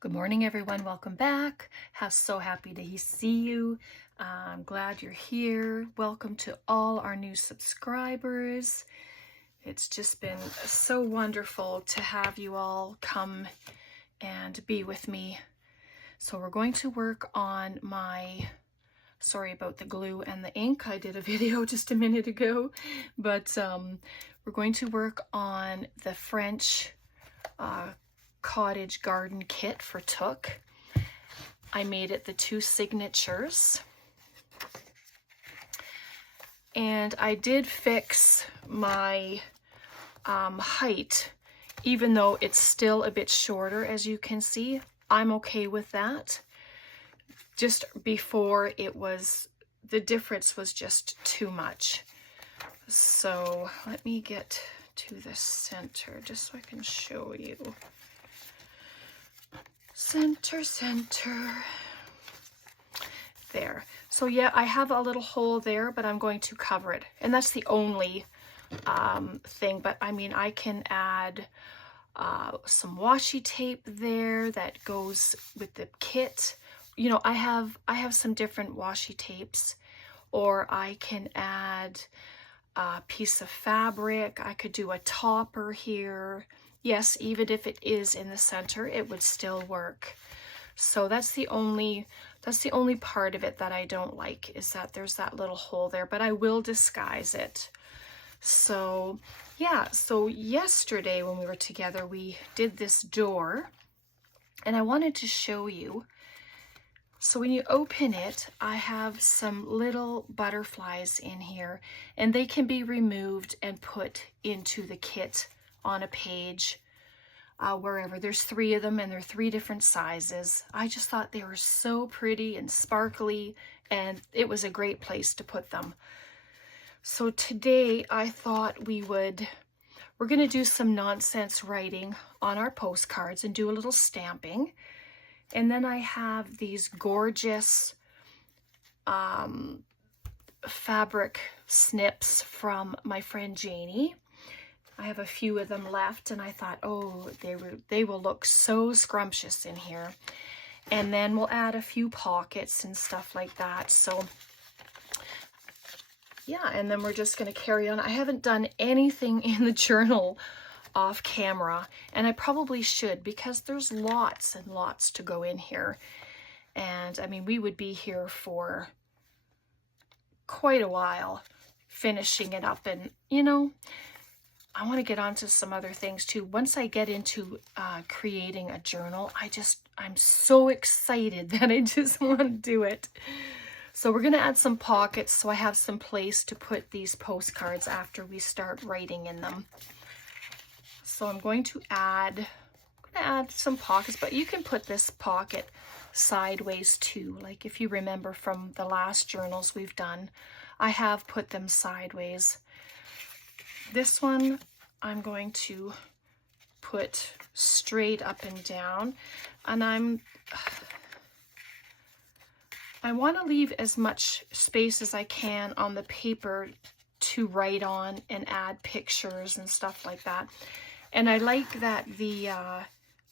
Good morning, everyone. Welcome back. So happy to see you. I'm glad you're here. Welcome to all our new subscribers. It's just been so wonderful to have you all come and be with me. So we're going to work on sorry about the glue and the ink. I did a video just a minute ago, but we're going to work on the French Cottage Garden Kit for Took. I made it the 2 signatures. And I did fix my height, even though it's still a bit shorter, as you can see. I'm okay with that. Just before the difference was just too much. So let me get to the center just so I can show you. Center. There. So yeah, I have a little hole there, but I'm going to cover it. And that's the only thing. But I mean, I can add some washi tape there that goes with the kit. You know, I have some different washi tapes, or I can add a piece of fabric. I could do a topper here. Yes, even if it is in the center, it would still work. So that's the only part of it that I don't like, is that there's that little hole there, but I will disguise it. So yeah, so yesterday when we were together, we did this door, and I wanted to show you. So when you open it, I have some little butterflies in here, and they can be removed and put into the kit on a page, wherever. There's 3 of them, and they're 3 different sizes. I just thought they were so pretty and sparkly, and it was a great place to put them. So today I thought we're going to do some nonsense writing on our postcards and do a little stamping. And then I have these gorgeous fabric snips from my friend Janie. I have a few of them left, and I thought, oh, they will look so scrumptious in here. And then we'll add a few pockets and stuff like that. So yeah, and then we're just going to carry on. I haven't done anything in the journal off camera, and I probably should, because there's lots and lots to go in here. And I mean, we would be here for quite a while finishing it up, and you know, I want to get on to some other things too. Once I get into creating a journal, I'm so excited that I just want to do it. So we're going to add some pockets so I have some place to put these postcards after we start writing in them. So I'm going to add some pockets, but you can put this pocket sideways too. Like if you remember from the last journals we've done, I have put them sideways. This one I'm going to put straight up and down, and I want to leave as much space as I can on the paper to write on and add pictures and stuff like that. And I like that the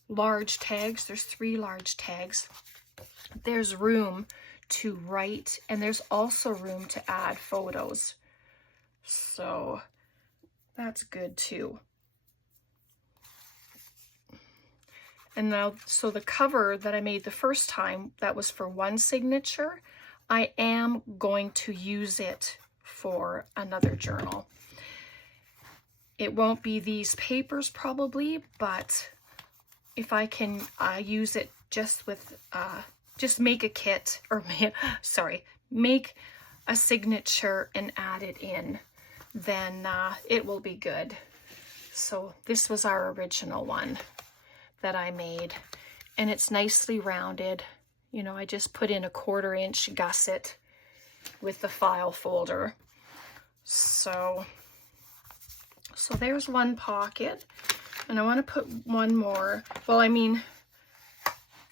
large tags, there's 3 large tags, there's room to write, and there's also room to add photos. So that's good too. And now, so the cover that I made the first time, that was for 1 signature. I am going to use it for another journal. It won't be these papers probably, but if I can use it just with, just make a kit, or sorry, make a signature and add it in, then it will be good. So this was our original one that I made, and it's nicely rounded. You know, I just put in a 1/4 inch gusset with the file folder. So there's 1 pocket, and I want to put 1 more. Well, I mean,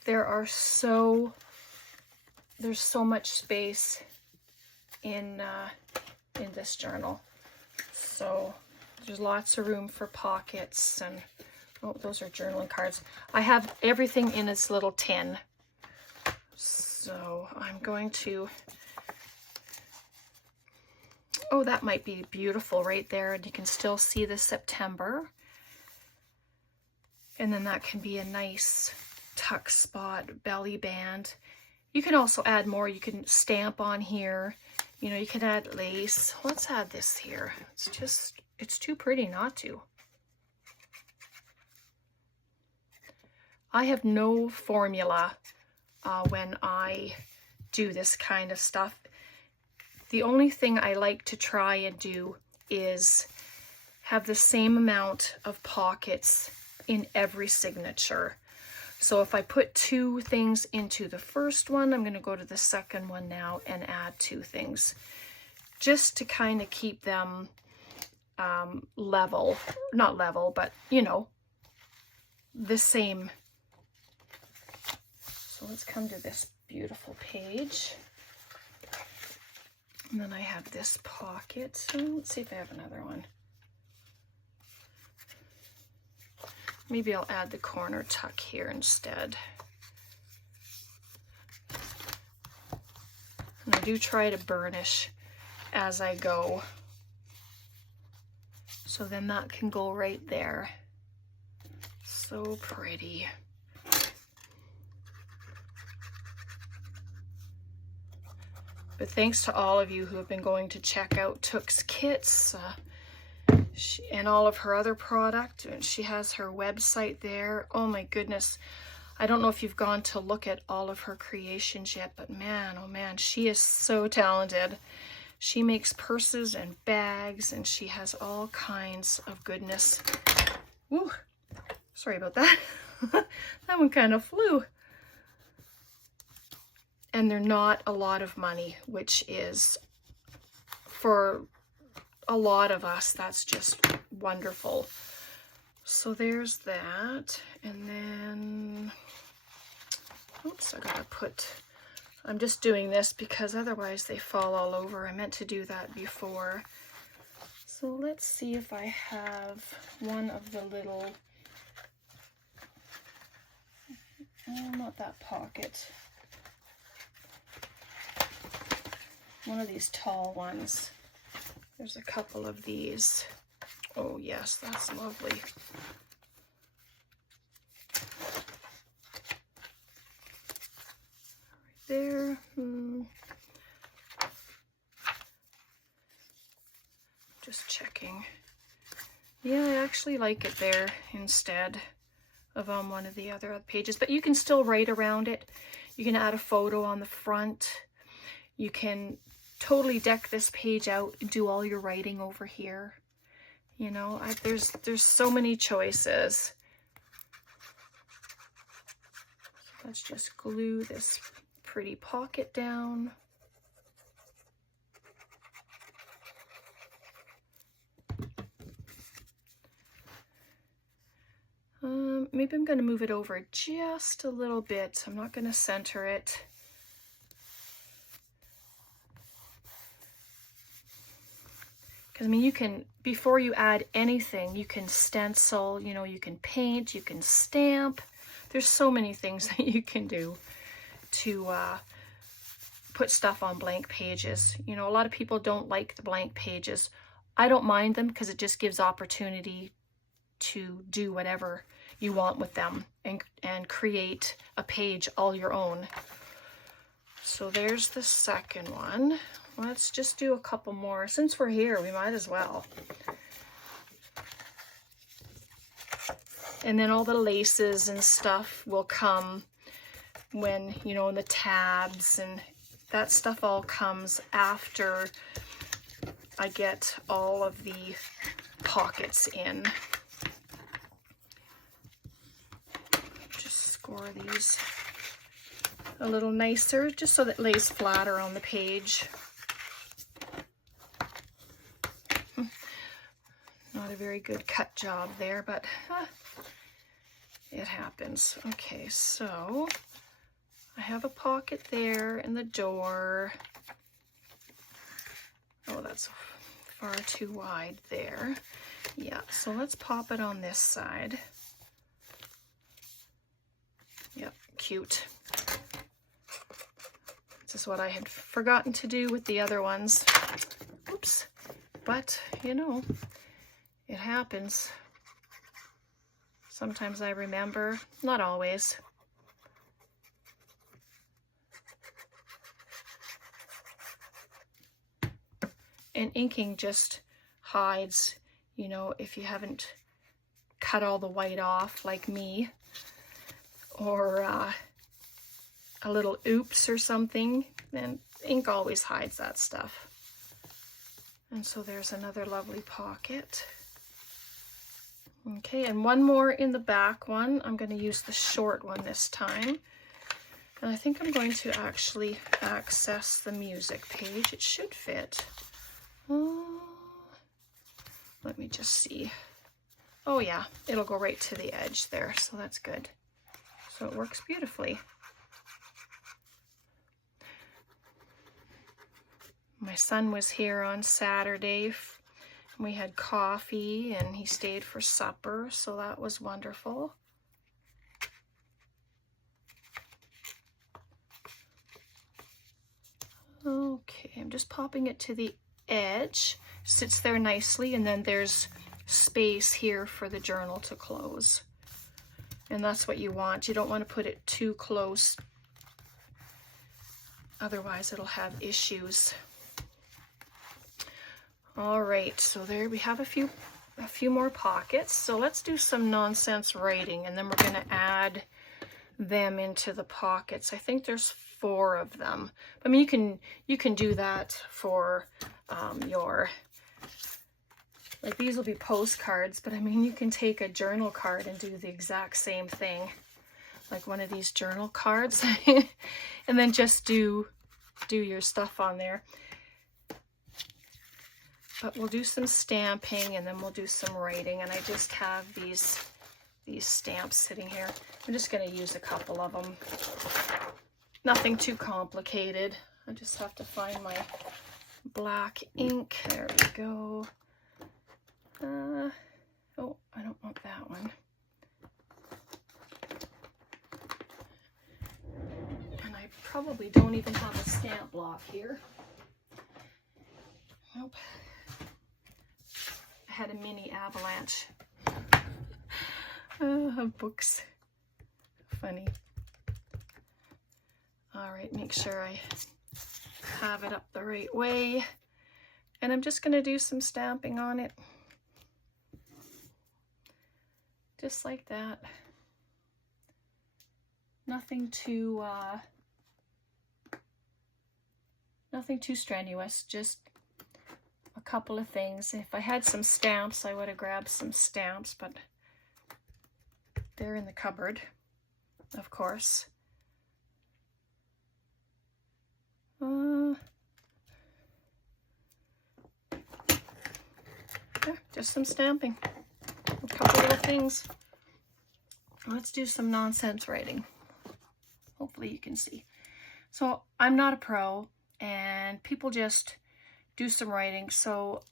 there's so much space in this journal. So there's lots of room for pockets, and Oh, those are journaling cards. I have everything in this little tin. So I'm going to, oh, that might be beautiful right there. And you can still see the September. And then that can be a nice tuck spot, belly band. You can also add more. You can stamp on here. You know, you can add lace. Let's add this here. It's too pretty not to. I have no formula when I do this kind of stuff. The only thing I like to try and do is have the same amount of pockets in every signature. So if I put 2 things into the first one, I'm going to go to the second one now and add 2 things, just to kind of keep them level, not level, but you know, the same. So let's come to this beautiful page. And then I have this pocket. So let's see if I have another one. Maybe I'll add the corner tuck here instead. And I do try to burnish as I go. So then that can go right there. So pretty. But thanks to all of you who have been going to check out Took's kits and all of her other product. And she has her website there. Oh my goodness. I don't know if you've gone to look at all of her creations yet, but man, oh man, she is so talented. She makes purses and bags, and she has all kinds of goodness. Woo, sorry about that. That one kind of flew. And they're not a lot of money, which is, for a lot of us, that's just wonderful. So there's that. And then, oops, I gotta put, I'm just doing this because otherwise they fall all over. I meant to do that before. So let's see if I have one of the little, oh, not that pocket. One of these tall ones. There's a couple of these. Oh yes, that's lovely. Right there. Just checking. Yeah, I actually like it there instead of on one of the other pages, but you can still write around it. You can add a photo on the front. You can totally deck this page out and do all your writing over here. You know, there's so many choices. Let's just glue this pretty pocket down. Maybe I'm going to move it over just a little bit. I'm not going to center it. Because, I mean, you can, before you add anything, you can stencil, you know, you can paint, you can stamp. There's so many things that you can do to put stuff on blank pages. You know, a lot of people don't like the blank pages. I don't mind them because it just gives opportunity to do whatever you want with them and create a page all your own. So there's the second one. Let's just do a couple more. Since we're here, we might as well. And then all the laces and stuff will come when, you know, the tabs and that stuff all comes after I get all of the pockets in. Just score these a little nicer, just so that it lays flatter on the page. Not a very good cut job there, but it happens. Okay, so I have a pocket there in the door. Oh, that's far too wide there. Yeah, so let's pop it on this side. cute. This is what I had forgotten to do with the other ones. Oops. But, you know, it happens. Sometimes I remember, not always. And inking just hides, you know, if you haven't cut all the white off like me, or a little oops or something, then ink always hides that stuff. And so there's another lovely pocket. Okay, and one more in the back one. I'm going to use the short one this time. And I think I'm going to actually access the music page. It should fit. Oh, let me just see. Oh yeah, it'll go right to the edge there, so that's good. So it works beautifully. My son was here on Saturday. We had coffee and he stayed for supper, so that was wonderful. Okay, I'm just popping it to the edge. Sits there nicely, and then there's space here for the journal to close. And that's what you want. You don't want to put it too close, otherwise it'll have issues. All right, so there we have a few more pockets. So let's do some nonsense writing, and then we're going to add them into the pockets. I think there's 4 of them. I mean, you can do that for your, like, these will be postcards, but I mean, you can take a journal card and do the exact same thing, like one of these journal cards, and then just do your stuff on there. But we'll do some stamping, and then we'll do some writing, and I just have these stamps sitting here. I'm just going to use a couple of them. Nothing too complicated. I just have to find my black ink. There we go. Oh, I don't want that one. And I probably don't even have a stamp block here. Nope. I had a mini avalanche of books. Funny. All right, make sure I have it up the right way. And I'm just going to do some stamping on it. Just like that. Nothing too strenuous, just a couple of things. If I had some stamps, I would have grabbed some stamps, but they're in the cupboard, of course. Yeah, just some stamping. A couple little things. Let's do some nonsense writing. Hopefully you can see. So I'm not a pro, and people just do some writing. So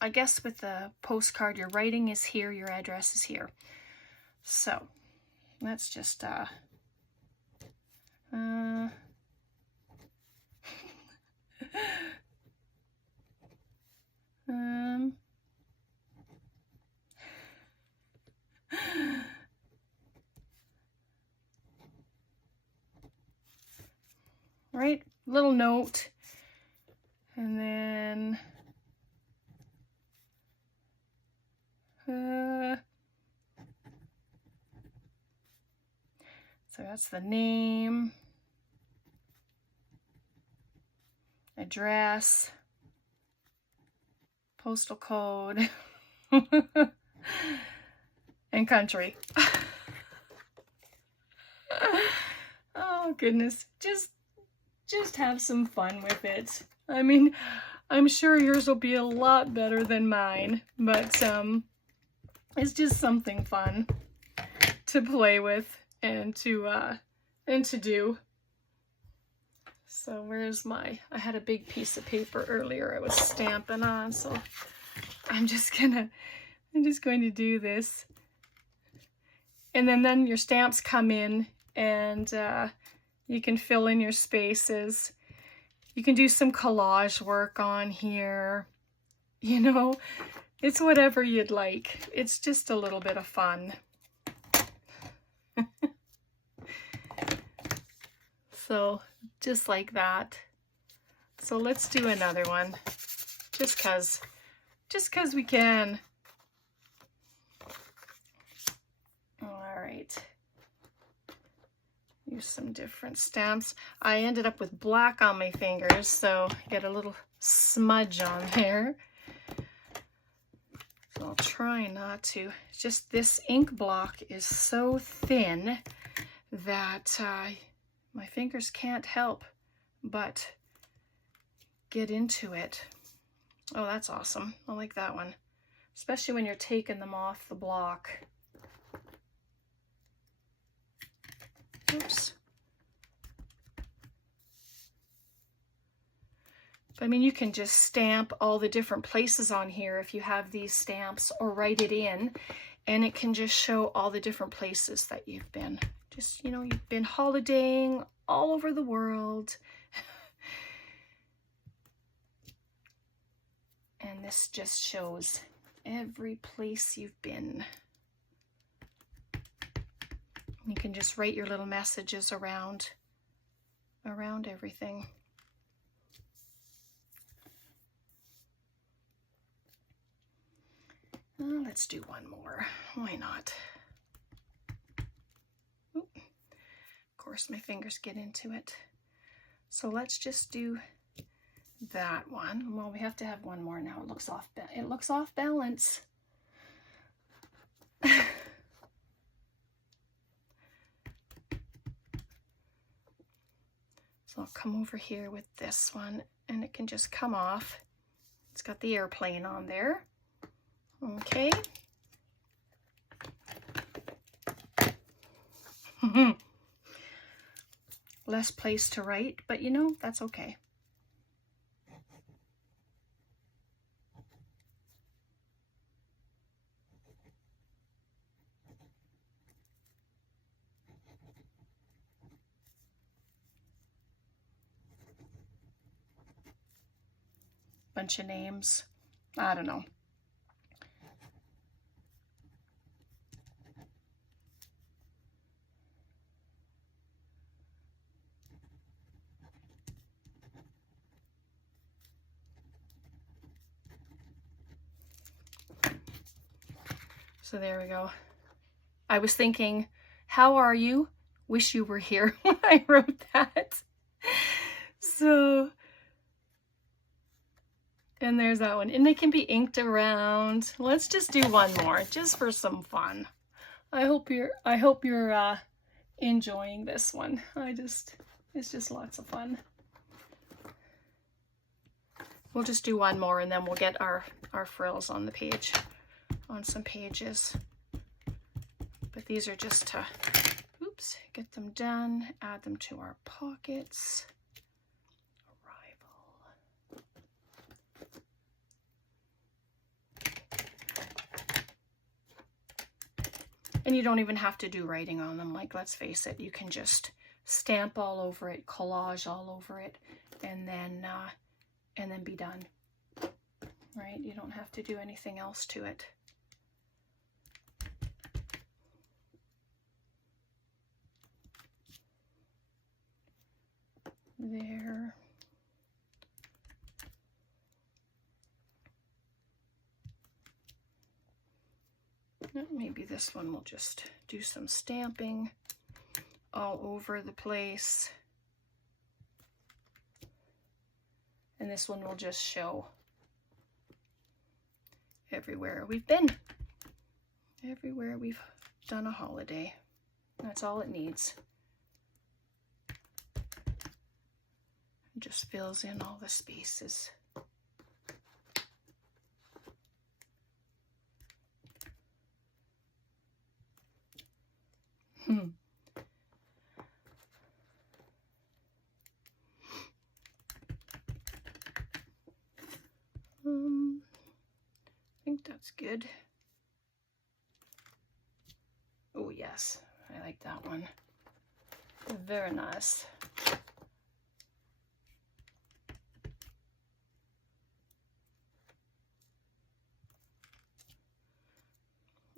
I guess with the postcard, your writing is here, your address is here. So let's just right, little note, and then so that's the name, address, postal code, and country. Oh goodness, just have some fun with it. I mean, I'm sure yours will be a lot better than mine, but it's just something fun to play with and to do. So where's I had a big piece of paper earlier I was stamping on, so I'm just going to do this. And then your stamps come in and you can fill in your spaces. You can do some collage work on here. You know, it's whatever you'd like. It's just a little bit of fun. So just like that. So let's do another one, just cause we can. All right. Use some different stamps. I ended up with black on my fingers, so get a little smudge on there. So I'll try not to. Just this ink block is so thin that my fingers can't help but get into it. Oh, that's awesome. I like that one, especially when you're taking them off the block. Oops. I mean, you can just stamp all the different places on here if you have these stamps, or write it in, and it can just show all the different places that you've been. Just, you know, you've been holidaying all over the world. And this just shows every place you've been. You can just write your little messages around everything. Let's do one more. Why not? Oop. Of course, my fingers get into it. So let's just do that one. Well, we have to have one more now. It looks off balance. So I'll come over here with this one, and it can just come off. It's got the airplane on there. Okay. Less place to write, but you know, that's okay. Bunch of names. I don't know. So there we go. I was thinking, how are you? Wish you were here when I wrote that. So, and there's that one. And they can be inked around. Let's just do one more, just for some fun. I hope you're enjoying this one. It's just lots of fun. We'll just do one more, and then we'll get our frills on the page, on some pages. But these are just to, oops, get them done, add them to our pockets. Arrival. And you don't even have to do writing on them. Like, let's face it, you can just stamp all over it, collage all over it, and then be done. Right? You don't have to do anything else to it. There. Maybe this one will just do some stamping all over the place. And this one will just show everywhere we've been. Everywhere we've done a holiday. That's all it needs. It just fills in all the spaces. I think that's good. Oh yes, I like that one. Very nice.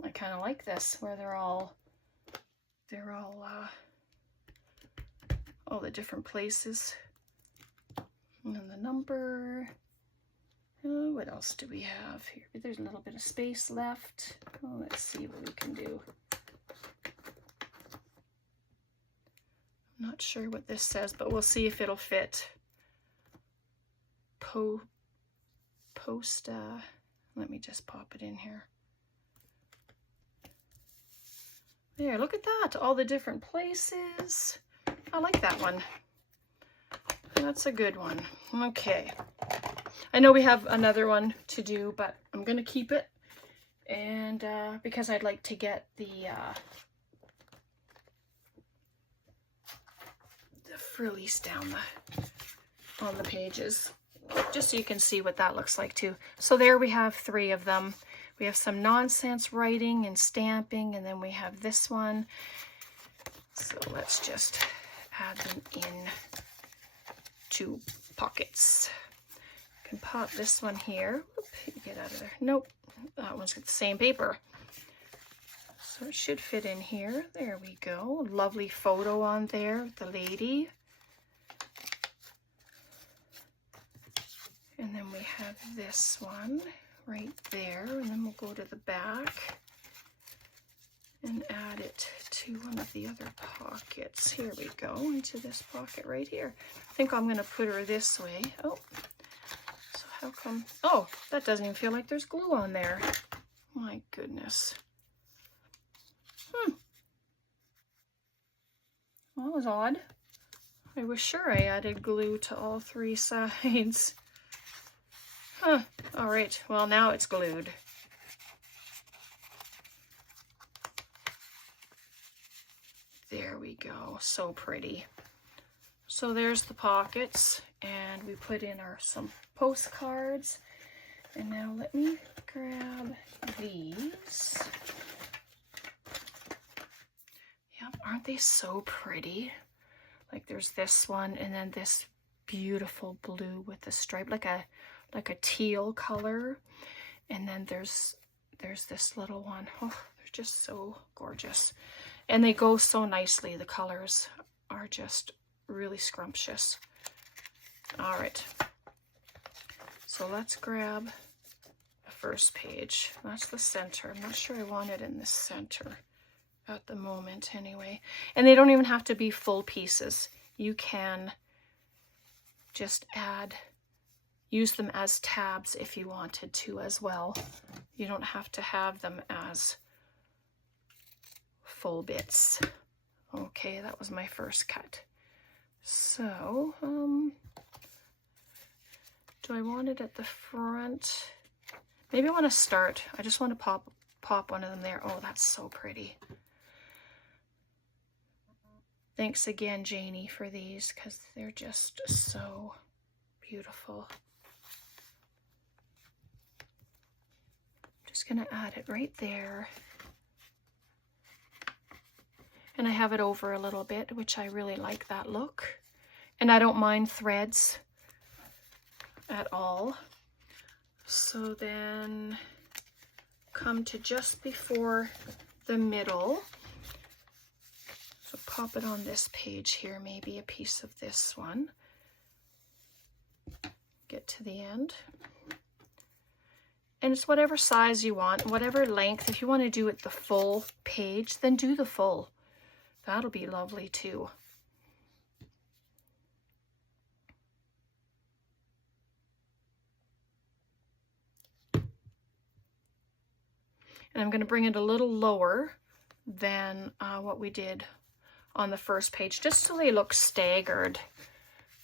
I kind of like this, where they're all the different places. And then the number. Oh, what else do we have here? There's a little bit of space left. Oh, let's see what we can do. I'm not sure what this says, but we'll see if it'll fit. Let me just pop it in here. There, look at that, all the different places. I like that one. That's a good one. Okay. I know we have another one to do, but I'm going to keep it. And because I'd like to get the frillies down on the pages, just so you can see what that looks like too. So there we have 3 of them. We have some nonsense writing and stamping, and then we have this one. So let's just add them in to pockets. You can pop this one here. Oop, get out of there. Nope, that one's got the same paper. So it should fit in here. There we go. Lovely photo on there, the lady. And then we have this one right there, and then we'll go to the back and add it to one of the other pockets. Here we go, into this pocket right here. I think I'm going to put her this way. Oh, so how come? Oh, that doesn't even feel like there's glue on there. My goodness. Well, that was odd. I was sure I added glue to all 3 sides. Huh. All right, well, now it's glued. There we go, so pretty. So there's the pockets, and we put in some postcards. And now let me grab these. Yep, aren't they so pretty? Like there's this one, and then this beautiful blue with the stripe, like a teal color. And then there's this little one. Oh, they're just so gorgeous. And they go so nicely. The colors are just really scrumptious. All right. So let's grab the first page. That's the center. I'm not sure I want it in the center at the moment anyway. And they don't even have to be full pieces. You can just use them as tabs if you wanted to as well. You don't have to have them as full bits. Okay, that was my first cut. So, do I want it at the front? Maybe I want to start. I just want to pop one of them there. Oh, that's so pretty. Thanks again, Janie, for these, because they're just so beautiful. Just gonna add it right there. And I have it over a little bit, which I really like that look. And I don't mind threads at all. So then come to just before the middle. So pop it on this page here, maybe a piece of this one. Get to the end. And it's whatever size you want, whatever length. If you want to do it the full page, then do the full. That'll be lovely too. And I'm going to bring it a little lower than what we did on the first page, just so they look staggered,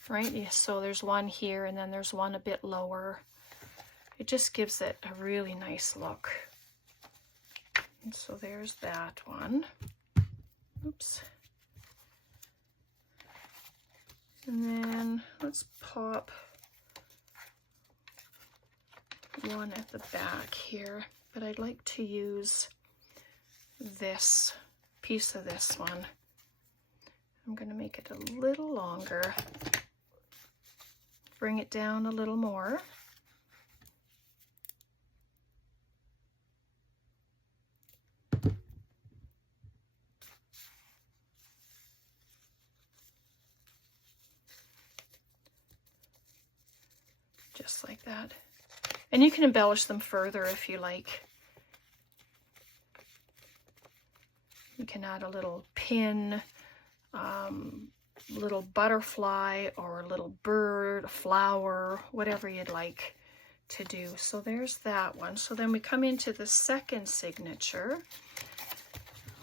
right? So there's one here, and then there's one a bit lower. It just gives it a really nice look. And so there's that one. Oops. And then let's pop one at the back here, but I'd like to use this piece of this one. I'm going to make it a little longer. Bring it down a little more. Just like that. And you can embellish them further if you like. You can add a little pin, little butterfly, or a little bird, a flower, whatever you'd like to do. So there's that one. So then we come into the second signature.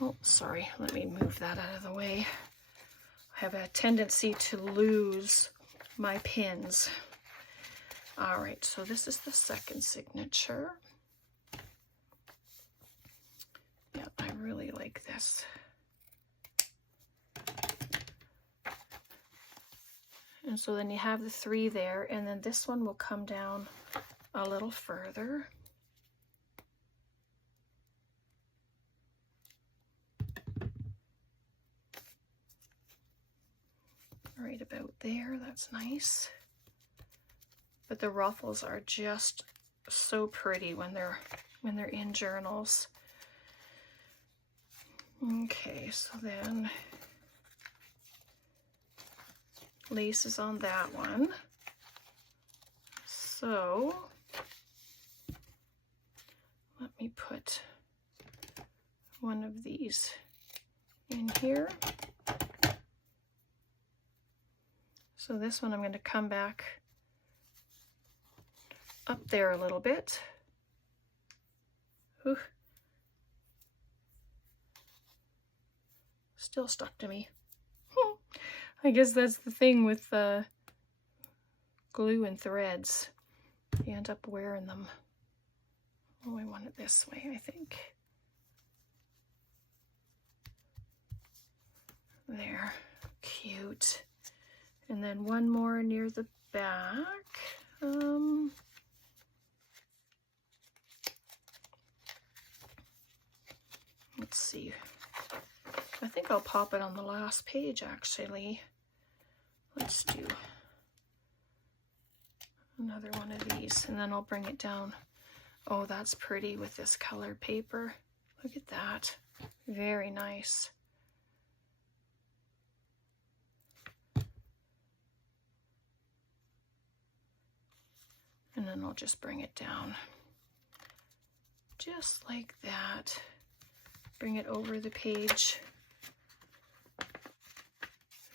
Oh, sorry, let me move that out of the way. I have a tendency to lose my pins. All right, so this is the second signature. Yeah, I really like this. And so then you have the 3 there, and then this one will come down a little further. Right about there, that's nice. But the ruffles are just so pretty when they're in journals. Okay, so then lace is on that one. So let me put one of these in here. So this one I'm going to come back up there a little bit. Ooh. Still stuck to me. I guess that's the thing with glue and threads. You end up wearing them. Oh, I want it this way, I think. There. Cute. And then one more near the back. Let's see. I think I'll pop it on the last page, actually. Let's do another one of these, and then I'll bring it down. Oh, that's pretty with this colored paper. Look at that. Very nice. And then I'll just bring it down. Just like that. Bring it over the page.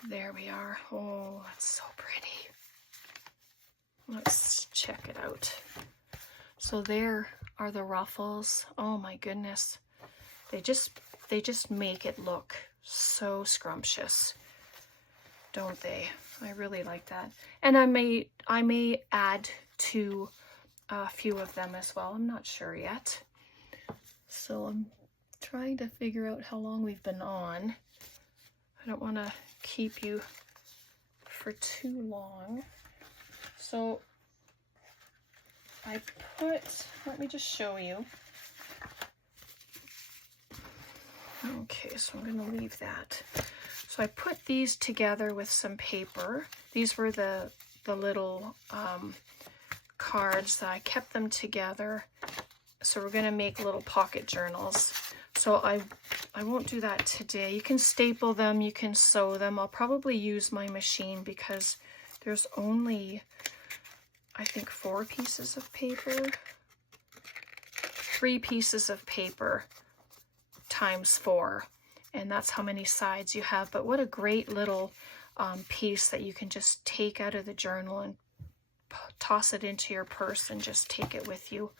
There we are. Oh, that's so pretty. Let's check it out. So there are the ruffles. Oh my goodness. They just make it look so scrumptious, don't they? I really like that. And I may add to a few of them as well. I'm not sure yet. So I'm trying to figure out how long we've been on. I don't want to keep you for too long. So I let me just show you. Okay, so I'm going to leave that. So I put these together with some paper. These were the little cards that I kept them together. So we're going to make little pocket journals. So I won't do that today. You can staple them, you can sew them. I'll probably use my machine because there's only, I think, 4 pieces of paper. 3 pieces of paper times 4. And that's how many sides you have. But what a great little piece that you can just take out of the journal and toss it into your purse and just take it with you.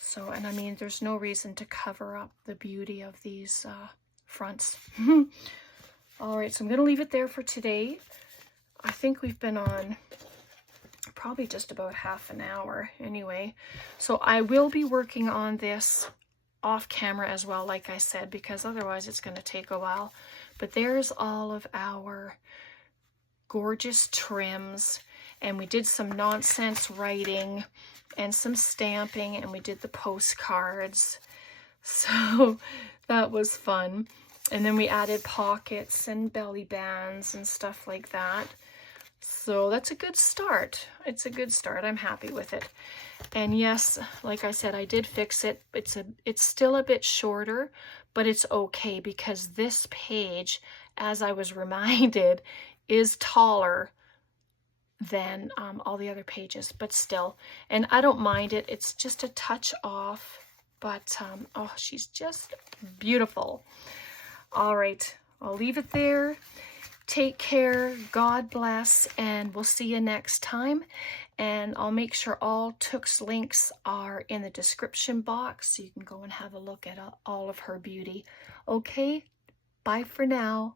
So, and I mean, there's no reason to cover up the beauty of these fronts. All right, so I'm going to leave it there for today. I think we've been on probably just about half an hour anyway. So I will be working on this off camera as well, like I said, because otherwise it's going to take a while. But there's all of our gorgeous trims, and we did some nonsense writing and some stamping, and we did the postcards. So that was fun. And then we added pockets and belly bands and stuff like that. So that's a good start. It's a good start. I'm happy with it. And yes, like I said, I did fix it. It's still a bit shorter, but it's okay because this page, as I was reminded, is taller than all the other pages, but still. And I don't mind it. It's just a touch off, but oh, she's just beautiful. All right, I'll leave it there. Take care, God bless, and we'll see you next time. And I'll make sure all Took's links are in the description box so you can go and have a look at all of her beauty. Okay, bye for now.